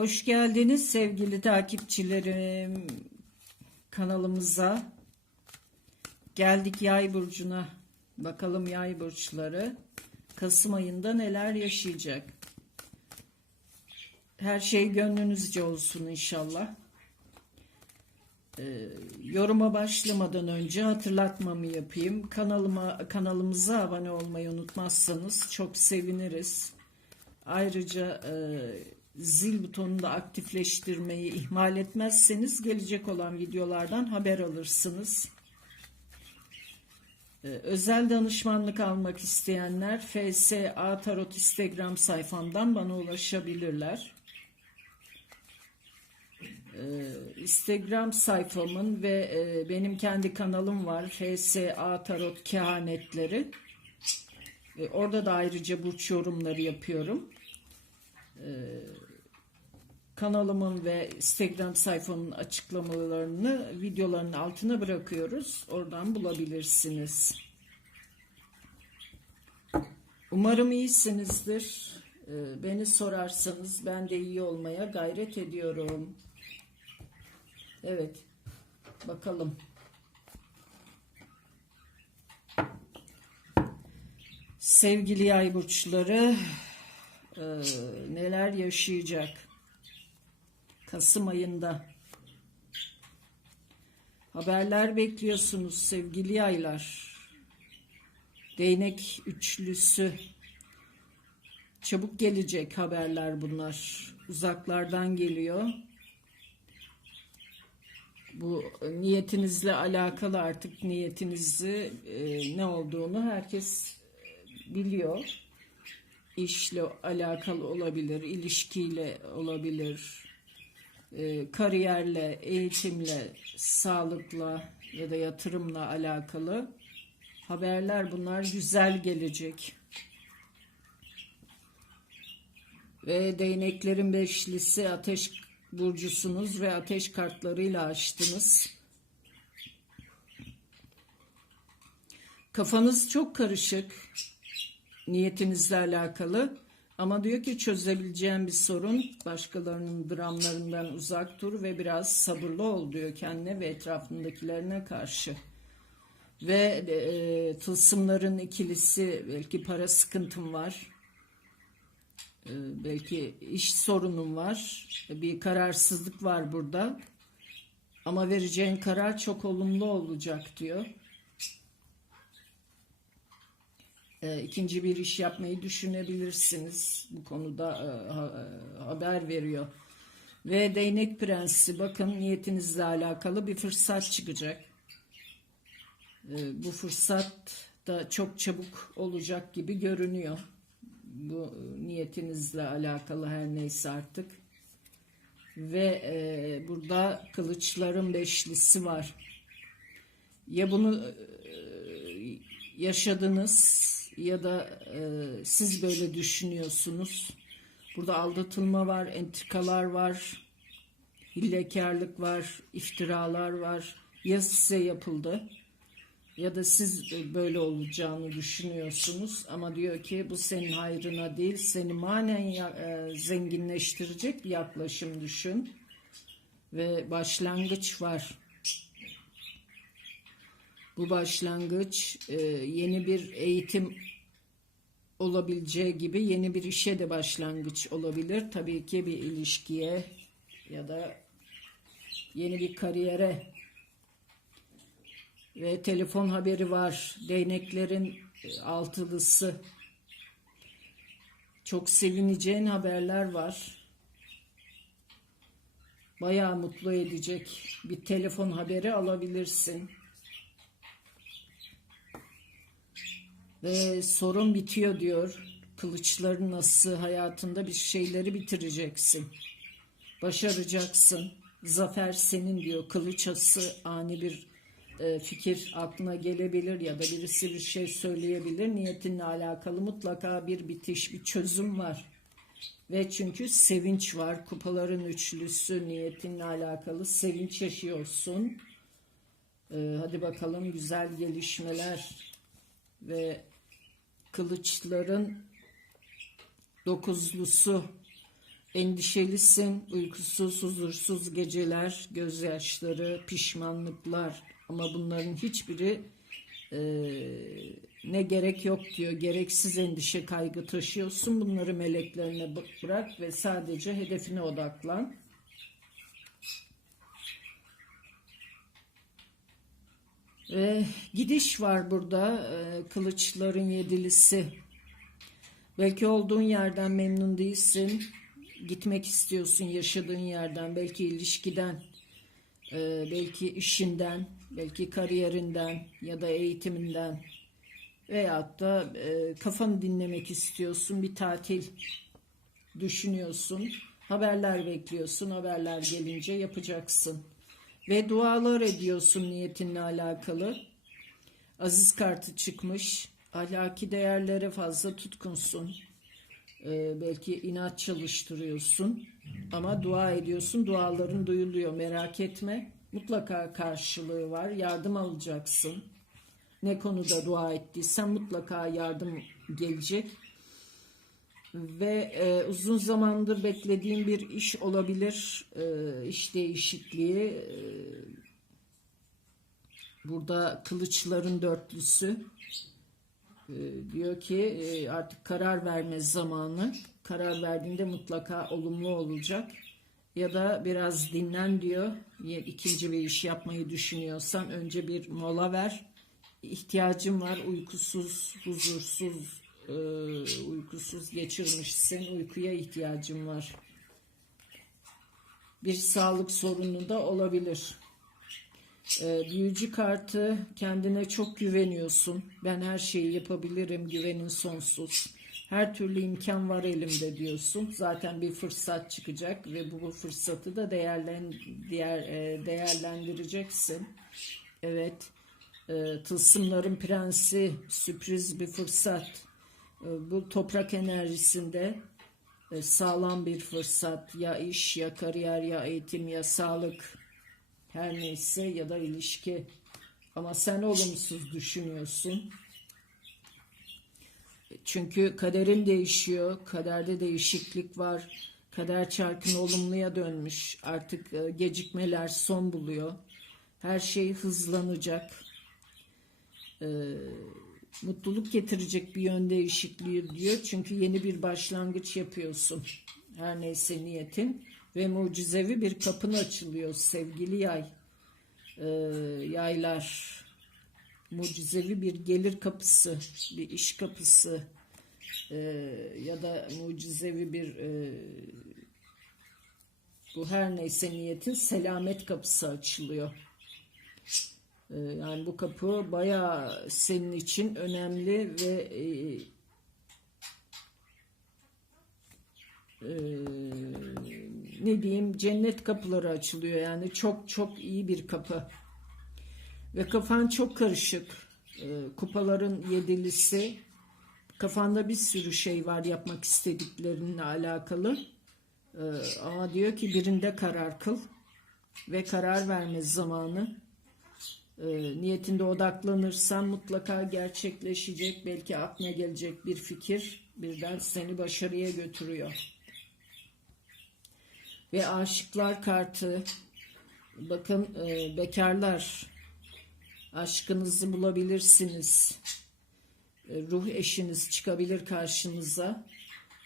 Hoş geldiniz sevgili takipçilerim kanalımıza. Geldik yay burcuna. Bakalım yay burçları Kasım ayında neler yaşayacak. Her şey gönlünüzce olsun inşallah. Ee, yoruma başlamadan önce hatırlatmamı yapayım. Kanalıma kanalımıza abone olmayı unutmazsanız çok seviniriz. Ayrıca e, zil butonunu da aktifleştirmeyi ihmal etmezseniz gelecek olan videolardan haber alırsınız. Ee, özel danışmanlık almak isteyenler FSA Tarot Instagram sayfamdan bana ulaşabilirler. Ee, Instagram sayfamın ve e, benim kendi kanalım var FSA Tarot Kehanetleri. E, orada da ayrıca burç yorumları yapıyorum. Ee, kanalımın ve Instagram sayfamın açıklamalarını videoların altına bırakıyoruz. Oradan bulabilirsiniz. Umarım iyisinizdir. Ee, Beni sorarsanız ben de iyi olmaya gayret ediyorum. Evet. Bakalım. Sevgili yay burçları e, neler yaşayacak? Kasım ayında. Haberler bekliyorsunuz sevgili yaylar. Değnek üçlüsü. Çabuk gelecek haberler bunlar. Uzaklardan geliyor. Bu niyetinizle alakalı artık niyetinizi e, ne olduğunu herkes biliyor. İşle alakalı olabilir, ilişkiyle olabilir, e, kariyerle, eğitimle, sağlıkla ya da yatırımla alakalı haberler bunlar güzel gelecek. Ve değneklerin beşlisi ateş burcusunuz ve ateş kartlarıyla açtınız. Kafanız çok karışık niyetinizle alakalı. Ama diyor ki çözebileceğin bir sorun başkalarının dramlarından uzak dur ve biraz sabırlı ol diyor kendine ve etrafındakilerine karşı. Ve e, tılsımların ikilisi belki para sıkıntım var. E, belki iş sorunum var. Bir kararsızlık var burada. Ama vereceğin karar çok olumlu olacak diyor. E, ikinci bir iş yapmayı düşünebilirsiniz. Bu konuda e, ha- e, haber veriyor. Ve değnek prensi bakın niyetinizle alakalı bir fırsat çıkacak. E, bu fırsat da çok çabuk olacak gibi görünüyor. Bu e, niyetinizle alakalı her neyse artık. Ve e, burada kılıçların beşlisi var. Ya bunu e, yaşadınız ya da e, siz böyle düşünüyorsunuz. Burada aldatılma var, entrikalar var, hillekarlık var, iftiralar var. Ya size yapıldı ya da siz böyle olacağını düşünüyorsunuz ama diyor ki bu senin hayrına değil seni manen e, zenginleştirecek bir yaklaşım düşün ve başlangıç var. Bu başlangıç e, yeni bir eğitim olabileceği gibi yeni bir işe de başlangıç olabilir. Tabii ki bir ilişkiye ya da yeni bir kariyere ve telefon haberi var. Değneklerin e, altılısı. Çok sevineceğin haberler var. Bayağı mutlu edecek bir telefon haberi alabilirsin. Ve sorun bitiyor diyor. Kılıçların nasıl hayatında bir şeyleri bitireceksin. Başaracaksın. Zafer senin diyor. Kılıç ası ani bir e, fikir aklına gelebilir ya da birisi bir şey söyleyebilir. Niyetinle alakalı mutlaka bir bitiş, bir çözüm var. Ve çünkü sevinç var. Kupaların üçlüsü niyetinle alakalı sevinç yaşıyorsun. E, hadi bakalım güzel gelişmeler ve kılıçların dokuzlusu Endişelisin, uykusuz, huzursuz geceler, gözyaşları, pişmanlıklar ama bunların hiçbiri eee, ne gerek yok diyor. Gereksiz endişe, kaygı taşıyorsun. Bunları meleklerine bı- bırak ve sadece hedefine odaklan. Ve gidiş var burada. Eee, kılıçların yedilisi. Belki olduğun yerden memnun değilsin. Gitmek istiyorsun yaşadığın yerden, belki ilişkiden, e, belki işinden, belki kariyerinden ya da eğitiminden veyahut da e, kafanı dinlemek istiyorsun, bir tatil düşünüyorsun, haberler bekliyorsun, haberler gelince yapacaksın. Ve dualar ediyorsun niyetinle alakalı. Aziz kartı çıkmış. Ahlaki değerlere fazla tutkunsun. Ee, belki inat çalıştırıyorsun. Ama dua ediyorsun. Duaların duyuluyor. Merak etme. Mutlaka karşılığı var. Yardım alacaksın. Ne konuda dua ettiysen mutlaka yardım gelecek. Ve e, uzun zamandır beklediğim bir iş olabilir. E, iş değişikliği. E, burada kılıçların dörtlüsü. E, diyor ki e, artık karar verme zamanı. Karar verdiğinde mutlaka olumlu olacak. Ya da biraz dinlen diyor. İkinci bir iş yapmayı düşünüyorsan önce bir mola ver. İhtiyacım var. Uykusuz, huzursuz, e, uykusuz geçirmişsin. Uykuya ihtiyacım var. Bir sağlık sorunu da olabilir. Ee, büyücü kartı kendine çok güveniyorsun. Ben her şeyi yapabilirim. Güvenin sonsuz. Her türlü imkan var elimde diyorsun. Zaten bir fırsat çıkacak ve bu, fırsatı da e, değerlendireceksin. Evet. E, tılsımların prensi sürpriz bir fırsat. E, bu toprak enerjisinde e, sağlam bir fırsat. Ya iş ya kariyer ya eğitim ya sağlık her neyse ya da ilişki. Ama sen olumsuz düşünüyorsun. Çünkü kaderin değişiyor. Kaderde değişiklik var. Kader çarkın olumluya dönmüş. Artık e, gecikmeler son buluyor. Her şey hızlanacak. Ee, mutluluk getirecek bir yön değişikliği diyor. Çünkü yeni bir başlangıç yapıyorsun. Her neyse niyetin ve mucizevi bir kapın açılıyor sevgili yay. Ee, yaylar mucizevi bir gelir kapısı, bir iş kapısı ee, ya da mucizevi bir e, bu her neyse niyetin selamet kapısı açılıyor. Ee, yani bu kapı bayağı senin için önemli ve e, e, ne diyeyim cennet kapıları açılıyor. Yani çok çok iyi bir kapı. Ve kafan çok karışık. Ee, kupaların yedilisi. Kafanda bir sürü şey var yapmak istediklerinle alakalı. Ee, ama diyor ki birinde karar kıl ve karar verme zamanı Ee, niyetinde odaklanırsan mutlaka gerçekleşecek belki aklına gelecek bir fikir birden seni başarıya götürüyor. Ve aşıklar kartı bakın e, bekarlar aşkınızı bulabilirsiniz. E, ruh eşiniz çıkabilir karşınıza.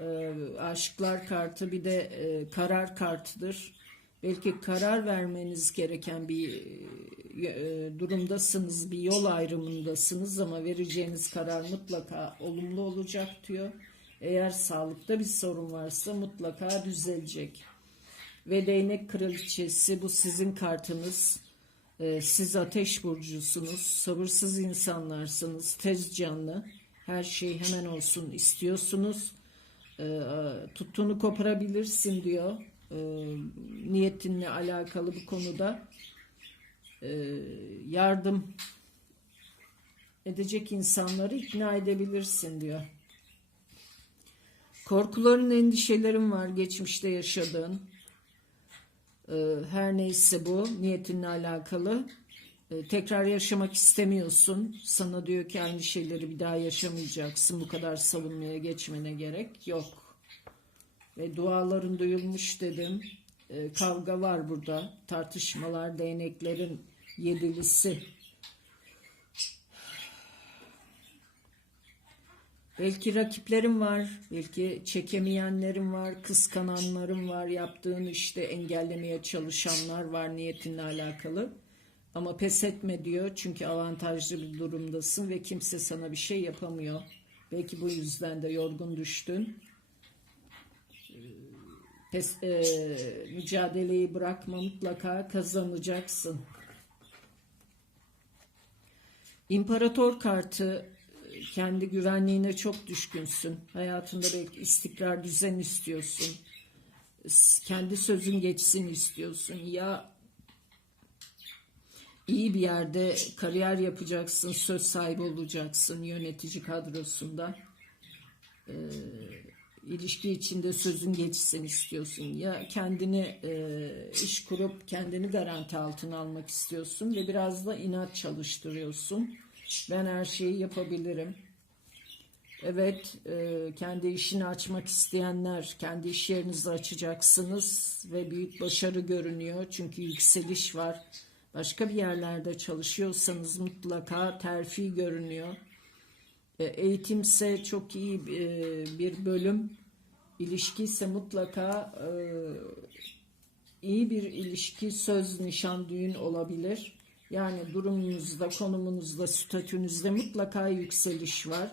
E, aşıklar kartı bir de e, karar kartıdır belki karar vermeniz gereken bir e, durumdasınız bir yol ayrımındasınız ama vereceğiniz karar mutlaka olumlu olacak diyor eğer sağlıkta bir sorun varsa mutlaka düzelecek ve değnek kraliçesi bu sizin kartınız. Ee, siz ateş burcusunuz. Sabırsız insanlarsınız. Tez canlı. Her şey hemen olsun istiyorsunuz. Tuttuğunu koparabilirsin diyor. Ee, niyetinle alakalı bu konuda. Ee, yardım edecek insanları ikna edebilirsin diyor. Korkuların, endişelerin var geçmişte yaşadığın. Ee, her neyse bu niyetinle alakalı Ee, tekrar yaşamak istemiyorsun sana diyor ki aynı şeyleri bir daha yaşamayacaksın bu kadar savunmaya geçmene gerek yok Ve duaların duyulmuş dedim. E, kavga var burada. Tartışmalar, değneklerin yedilisi. Belki rakiplerim var, belki çekemeyenlerim var, kıskananlarım var, yaptığın işte engellemeye çalışanlar var niyetinle alakalı. Ama pes etme diyor çünkü avantajlı bir durumdasın ve kimse sana bir şey yapamıyor. Belki bu yüzden de yorgun düştün. Pes, e, mücadeleyi bırakma mutlaka kazanacaksın. İmparator kartı e, kendi güvenliğine çok düşkünsün. Hayatında belki istikrar düzen istiyorsun. Kendi sözün geçsin istiyorsun. Ya iyi bir yerde kariyer yapacaksın, söz sahibi olacaksın yönetici kadrosunda. Ee, ilişki içinde sözün geçsin istiyorsun. Ya kendini e, iş kurup kendini garanti altına almak istiyorsun ve biraz da inat çalıştırıyorsun. Ben her şeyi yapabilirim. Evet, e, kendi işini açmak isteyenler, kendi iş yerinizi açacaksınız ve büyük başarı görünüyor. Çünkü yükseliş var. Başka bir yerlerde çalışıyorsanız mutlaka terfi görünüyor. E, Eğitimse çok iyi e, bir bölüm. İlişki ise mutlaka e, iyi bir ilişki, söz, nişan, düğün olabilir. Yani durumunuzda, konumunuzda, statünüzde mutlaka yükseliş var.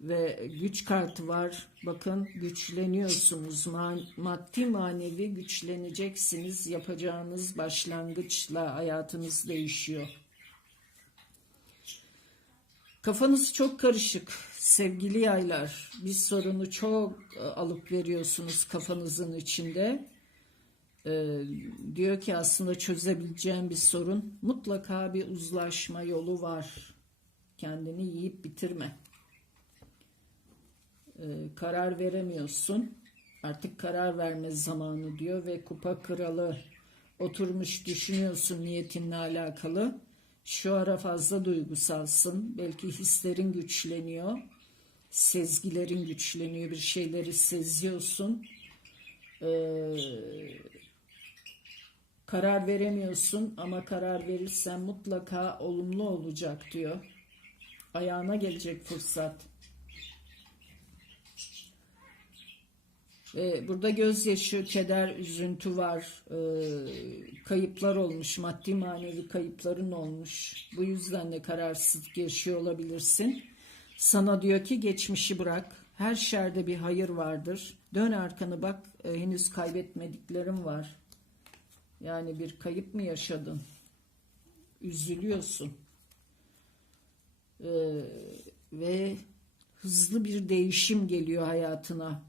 Ve güç kartı var. Bakın güçleniyorsunuz. Ma- maddi manevi güçleneceksiniz. Yapacağınız başlangıçla hayatınız değişiyor. Kafanız çok karışık sevgili yaylar. Bir sorunu çok e, alıp veriyorsunuz kafanızın içinde. Ee, diyor ki aslında çözebileceğim bir sorun. Mutlaka bir uzlaşma yolu var. Kendini yiyip bitirme. Ee, karar veremiyorsun. Artık karar verme zamanı diyor ve kupa kralı oturmuş düşünüyorsun niyetinle alakalı. Şu ara fazla duygusalsın. Belki hislerin güçleniyor. Sezgilerin güçleniyor. Bir şeyleri seziyorsun. Ee, karar veremiyorsun ama karar verirsen mutlaka olumlu olacak diyor. Ayağına gelecek fırsat. Ve burada gözyaşı, keder, üzüntü var. Ee, kayıplar olmuş, maddi manevi kayıpların olmuş. Bu yüzden de kararsızlık yaşıyor olabilirsin. Sana diyor ki geçmişi bırak. Her şerde bir hayır vardır. Dön arkanı bak, e, henüz kaybetmediklerim var. Yani bir kayıp mı yaşadın? Üzülüyorsun. Ee, ve hızlı bir değişim geliyor hayatına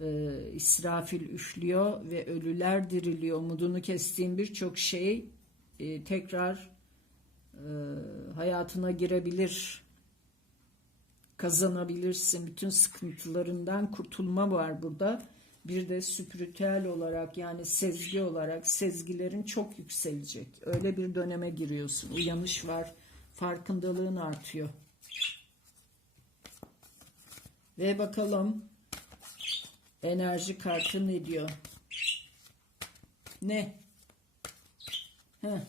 e, İsrafil üflüyor ve ölüler diriliyor. Umudunu kestiğin birçok şey e, tekrar e, hayatına girebilir. Kazanabilirsin. Bütün sıkıntılarından kurtulma var burada. Bir de spiritüel olarak yani sezgi olarak sezgilerin çok yükselecek. Öyle bir döneme giriyorsun. Uyanış var. Farkındalığın artıyor. Ve bakalım Enerji kartı ne diyor? Ne? Heh.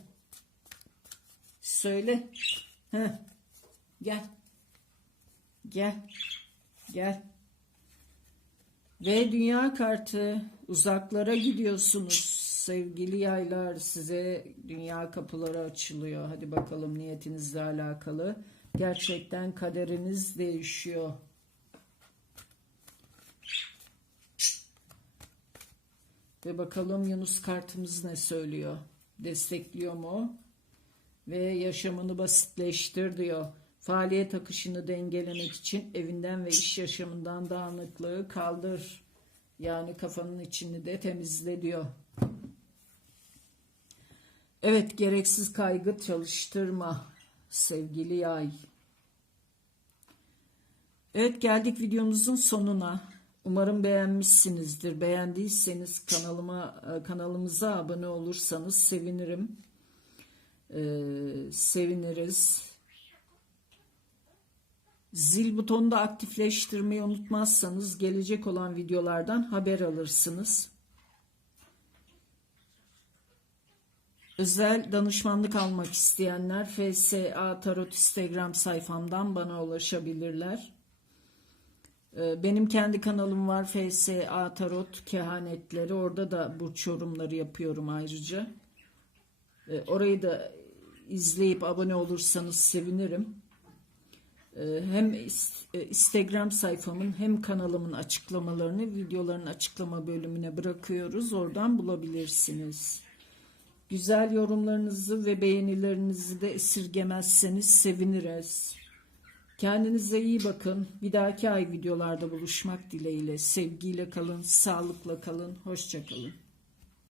Söyle. Heh. Gel. Gel. Gel. Ve dünya kartı uzaklara gidiyorsunuz. Sevgili yaylar size dünya kapıları açılıyor. Hadi bakalım niyetinizle alakalı. Gerçekten kaderiniz değişiyor. Ve bakalım Yunus kartımız ne söylüyor? Destekliyor mu? Ve yaşamını basitleştir diyor. Faaliyet akışını dengelemek için evinden ve iş yaşamından dağınıklığı kaldır. Yani kafanın içini de temizle diyor. Evet gereksiz kaygı çalıştırma sevgili yay. Evet geldik videomuzun sonuna. Umarım beğenmişsinizdir. Beğendiyseniz kanalıma e, kanalımıza abone olursanız sevinirim. Ee, seviniriz. Zil butonunu da aktifleştirmeyi unutmazsanız gelecek olan videolardan haber alırsınız. Özel danışmanlık almak isteyenler FSA Tarot Instagram sayfamdan bana ulaşabilirler. Ee, Benim kendi kanalım var FSA Tarot Kehanetleri. Orada da burç yorumları yapıyorum ayrıca. Ee, Orayı da izleyip abone olursanız sevinirim. Ee, Hem e, Instagram sayfamın hem kanalımın açıklamalarını videoların açıklama bölümüne bırakıyoruz. Oradan bulabilirsiniz. Güzel yorumlarınızı ve beğenilerinizi de esirgemezseniz seviniriz. Kendinize iyi bakın. Bir dahaki ay videolarda buluşmak dileğiyle. Sevgiyle kalın, sağlıkla kalın, hoşça kalın.